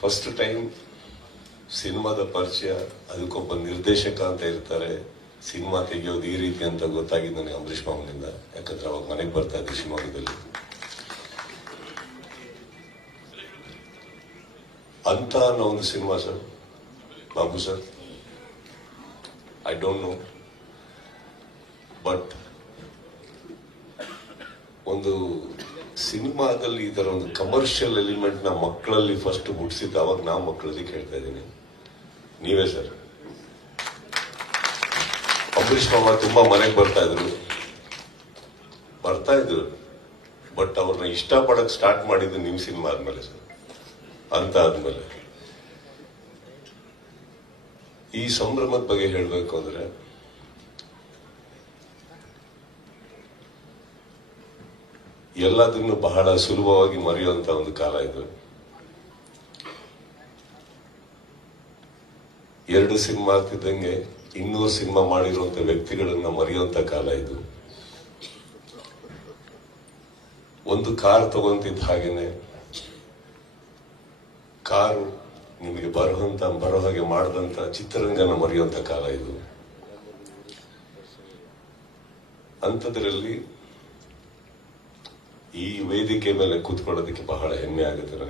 First time ಸಿನಿಮಾದ ಪರಿಚಯ, ಅದಕ್ಕೊಬ್ಬ ನಿರ್ದೇಶಕ ಅಂತ ಇರ್ತಾರೆ, ಸಿನಿಮಾ ತೆಗೆಯೋದು ಈ ರೀತಿ ಅಂತ ಗೊತ್ತಾಗಿದ್ದು ನನಗೆ ಅಂಬರೀಷ್ ಮಾಮನಿಂದ. ಯಾಕಂದ್ರೆ ಅವಾಗ ಮನೆಗೆ ಬರ್ತಾ ಇದ್ದೆ ಶಿವಮೊಗ್ಗದಲ್ಲಿ. ಅಂತ ಅನ್ನೋ ಒಂದು cinema sir, Babu sir, I don't know, but ಒಂದು ಸಿನಿಮಾದಲ್ಲಿ ಈ ತರ ಒಂದು ಕಮರ್ಷಿಯಲ್ ಎಲಿಮೆಂಟ್ ನ ಮಕ್ಕಳಲ್ಲಿ ಫಸ್ಟ್ ಹುಟ್ಟಿಸಿದ್ದು ಅವಾಗ ನಾವು ಮಕ್ಕಳಲ್ಲಿ ಕೇಳ್ತಾ ಇದ್ದೀನಿ. ನೀವೇ ಸರ್. ಅಂಬರೀಷ್ ಮಾಮ ತುಂಬಾ ಮನೆಗೆ ಬರ್ತಾ ಇದ್ರು, ಬಟ್ ಅವ್ರನ್ನ ಇಷ್ಟಪಡಕ್ ಸ್ಟಾರ್ಟ್ ಮಾಡಿದ್ದು ನಿಮ್ ಸಿನಿಮಾ ಆದ್ಮೇಲೆ ಸರ್. ಅಂತ ಆದ್ಮೇಲೆ ಈ ಸಂಭ್ರಮದ ಬಗ್ಗೆ ಹೇಳಬೇಕು ಅಂದ್ರೆ, ಎಲ್ಲದನ್ನು ಬಹಳ ಸುಲಭವಾಗಿ ಮರೆಯುವಂತ ಒಂದು ಕಾಲ ಇದು. 2 ಸಿನಿಮಾ ಆಗ್ತಿದ್ದಂಗೆ 200 ಸಿನಿಮಾ ಮಾಡಿರುವಂತ ವ್ಯಕ್ತಿಗಳನ್ನ ಮರೆಯುವಂತ ಕಾಲ ಇದು. ಒಂದು ಕಾರ್ ತಗೊಂತಿದ್ದ ಹಾಗೇನೆ ಕಾರು ನಿಮಗೆ ಬರೋ ಹಾಗೆ ಮಾಡದಂತ ಚಿತ್ರರಂಗನ ಮರೆಯುವಂತ ಕಾಲ ಇದು. ಅಂಥದ್ರಲ್ಲಿ ಈ ವೇದಿಕೆ ಮೇಲೆ ಕೂತ್ಕೊಳ್ಳೋದಕ್ಕೆ ಬಹಳ ಹೆಮ್ಮೆ ಆಗುತ್ತೆ ನನಗೆ.